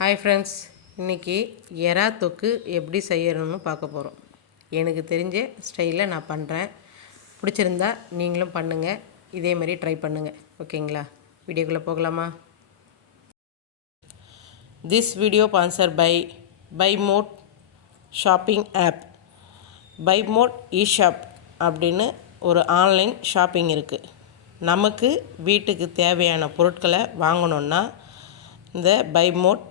Hi friends இன்றைக்கி எறா தொக்கு எப்படி செய்யணும்னு பார்க்க போகிறோம் எனக்கு தெரிஞ்ச ஸ்டைலில் நான் பண்ணுறேன் பிடிச்சிருந்தா நீங்களும் பண்ணுங்கள் இதே மாதிரி ட்ரை பண்ணுங்கள் ஓகேங்களா வீடியோக்குள்ளே போகலாமா? This video sponsor by buy mode shopping app buy mode e shop அப்படின்னு ஒரு ஆன்லைன் ஷாப்பிங் இருக்குது நமக்கு வீட்டுக்கு தேவையான பொருட்களை வாங்கணுன்னா இந்த பைமோட்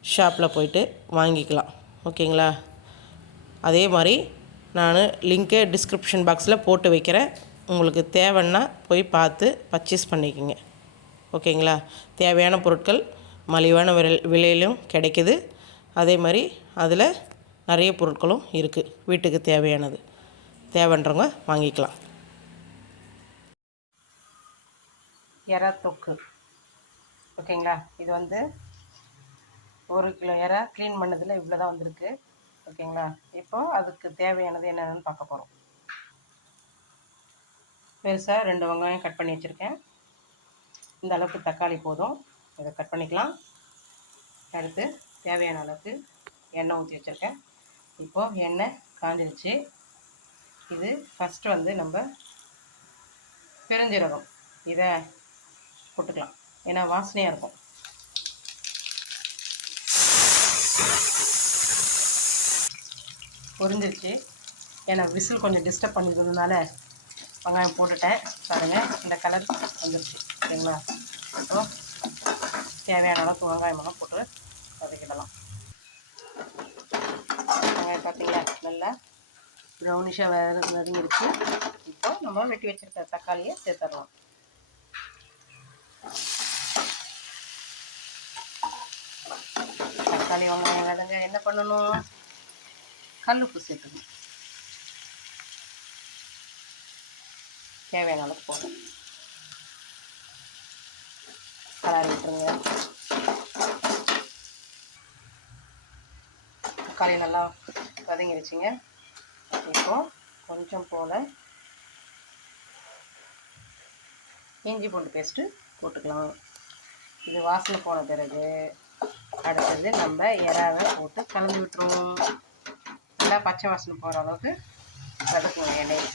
ஷாப்பில் போயிட்டு வாங்கிக்கலாம். ஓகேங்களா? அதே மாதிரி நான் லிங்க்கை டிஸ்கிரிப்ஷன் பாக்ஸில் போட்டு வைக்கிறேன். உங்களுக்கு தேவைன்னா போய் பார்த்து பர்ச்சேஸ் பண்ணிக்கோங்க. ஓகேங்களா? தேவையான பொருட்கள் மலிவான விலை விலையிலும் கிடைக்குது. அதே மாதிரி அதில் நிறைய பொருட்களும் இருக்குது வீட்டுக்கு தேவையானது. தேவைன்றவங்க வாங்கிக்கலாம். எறத்தொக்கு. தொக்கு ஓகேங்களா? இது வந்து ஒரு கிலோ எறா க்ளீன் பண்ணதில் இவ்வளோ தான் வந்திருக்கு. ஓகேங்களா? இப்போது அதுக்கு தேவையானது என்னென்னு பார்க்க போகிறோம் பெருசாக ரெண்டு வெங்காயம் கட் பண்ணி வச்சுருக்கேன். இந்த அளவுக்கு தக்காளி போதும். இதை கட் பண்ணிக்கலாம். அடுத்து தேவையான அளவுக்கு எண்ணெய் ஊற்றி வச்சுருக்கேன். இப்போது எண்ணெய் காஞ்சிருச்சு. இது ஃபஸ்ட்டு வந்து நம்ம பெருஞ்சீரகம். இதை போட்டுக்கலாம். ஏன்னா வாசனையாக இருக்கும். பொரிஞ்சிருச்சு. ஏன்னா விசில் கொஞ்சம் டிஸ்டர்ப் பண்ணியிருந்ததுனால வெங்காயம் போட்டுட்டேன். பாருங்கள் இந்த கலர் வந்துருச்சு. சரிங்களா? ஸோ தேவையான அளவுக்கு வெங்காயமெல்லாம் போட்டு வதக்கிடலாம். வெங்காயம் பார்த்தீங்களா நல்லா ப்ரௌனிஷாக வேறு வதங்கிருச்சு இப்போ நம்ம வெட்டி வச்சுருக்க தக்காளியை சேர்த்துடலாம். தக்காளி வெங்காயம் வதங்க என்ன பண்ணணும்? கல் உப்பு சேர்த்துக்கணும். தேவையான அளவுக்கு போதும் கலரி விட்டுருங்க. தக்காளி நல்லா வதங்கிடுச்சிங்க இப்போ கொஞ்சம் போல் இஞ்சி பூண்டு பேஸ்ட்டு போட்டுக்கலாம். இது வாசனை போன பிறகு அடுத்தது நம்ம இறாவை போட்டு கலந்து விட்டுருவோம். நல்லா பச்சை வாசனை போகிற அளவுக்கு வதக்குவோம் எண்ணெய்.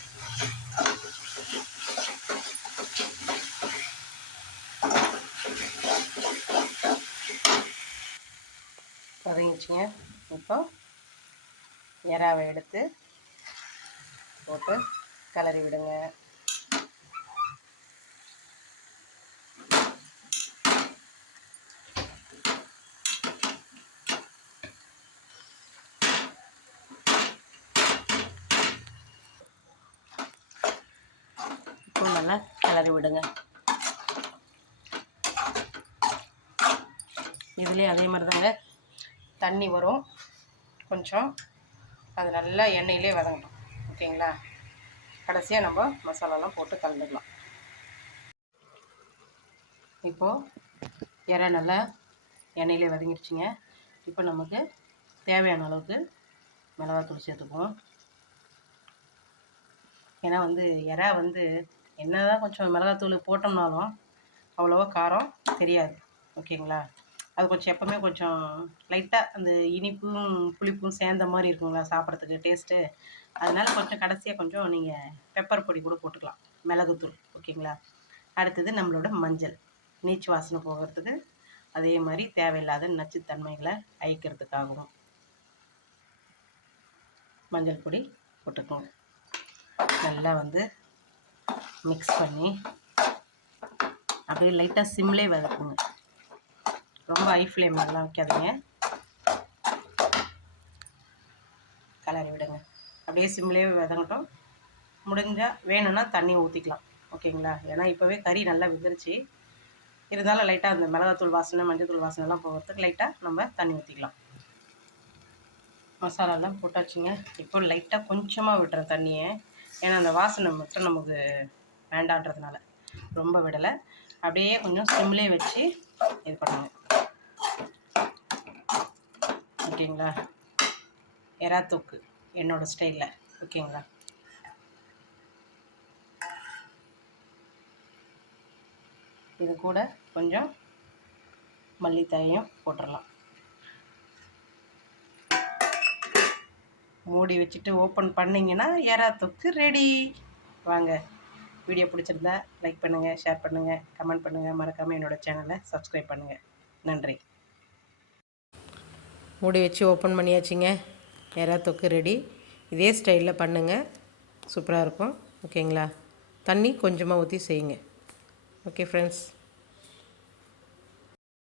வதங்கிச்சுங்க இப்போ இறாவை எடுத்து போட்டு கிளறி விடுங்க. இப்போ நல்லா கிளறி விடுங்க. இதுலேயும் அதே மாதிரி தாங்க தண்ணி வரும். கொஞ்சம் அது நல்லா எண்ணெயிலே வதங்கட்டும். ஓகேங்களா? கடைசியாக நம்ம மசாலாலாம் போட்டு கலந்துக்கலாம். இப்போது இறை நல்லா எண்ணெயிலே வதங்கிடுச்சிங்க இப்போ நமக்கு தேவையான அளவுக்கு மிளகாத்தூள் சேர்த்துக்குவோம். ஏன்னா வந்து இறா வந்து என்னதான் கொஞ்சம் மிளகாத்தூள் போட்டோம்னாலும் அவ்வளோவா காரம் தெரியாது. ஓகேங்களா? அது கொஞ்சம் எப்போவுமே கொஞ்சம் லைட்டாக அந்த இனிப்பும் புளிப்பும் சேர்ந்த மாதிரி இருக்குங்களா சாப்பிட்றதுக்கு டேஸ்ட்டு அதனால் கொஞ்சம் கடைசியாக கொஞ்சம் நீங்கள் பெப்பர் பொடி கூட போட்டுக்கலாம். மிளகுத்தூள். ஓகேங்களா? அடுத்தது நம்மளோட மஞ்சள். நீச்சு வாசனை போகிறதுக்கு அதே மாதிரி தேவையில்லாத நச்சுத்தன்மைகளை அழிக்கிறதுக்காகவும் மஞ்சள் பொடி போட்டுக்கோங்க. நல்லா வந்து மிக்ஸ் பண்ணி அப்படியே லைட்டாக சிம்லே வதக்குங்க. ரொம்ப ஹை ஃப்ளேம்லாம் வைக்காதீங்க. கலரி விடுங்க. அப்படியே சிம்லேயே வதங்கட்டும். முடிஞ்சால் வேணும்னா தண்ணி ஊற்றிக்கலாம் ஓகேங்களா? ஏன்னா இப்போவே கறி நல்லா விதிருச்சு இருந்தாலும் லைட்டாக அந்த மிளகாத்தூள் வாசனை மஞ்சத்தூள் வாசனைலாம் போகிறதுக்கு லைட்டாக நம்ம தண்ணி ஊற்றிக்கலாம் மசாலாலாம் போட்டாச்சுங்க. இப்போ லைட்டாக கொஞ்சமாக விடுற தண்ணியை. ஏன்னா அந்த வாசனை மட்டும் நமக்கு வேண்டான்றதுனால. ரொம்ப விடலை. அப்படியே கொஞ்சம் சிம்லேயே வச்சு இது பண்ணுங்க. ஓகேங்களா? எறா தொக்கு என்னோடய ஸ்டைலில் ஓகேங்களா? இது கூட கொஞ்சம் மல்லித்தாயும் போட்டுடலாம் மூடி வச்சுட்டு ஓப்பன் பண்ணிங்கன்னா எறா தொக்கு ரெடி வாங்க. வீடியோ பிடிச்சிருந்தா லைக் பண்ணுங்கள் ஷேர் பண்ணுங்கள் கமெண்ட் பண்ணுங்கள் மறக்காமல் என்னோடய சேனலை சப்ஸ்கிரைப் பண்ணுங்கள் நன்றி. மூடி வச்சு ஓப்பன் பண்ணியாச்சுங்க. எறா தொக்கு ரெடி இதே ஸ்டைலில் பண்ணுங்கள் சூப்பராக இருக்கும். ஓகேங்களா தண்ணி கொஞ்சமாக ஊற்றி செய்யுங்க. Okay friends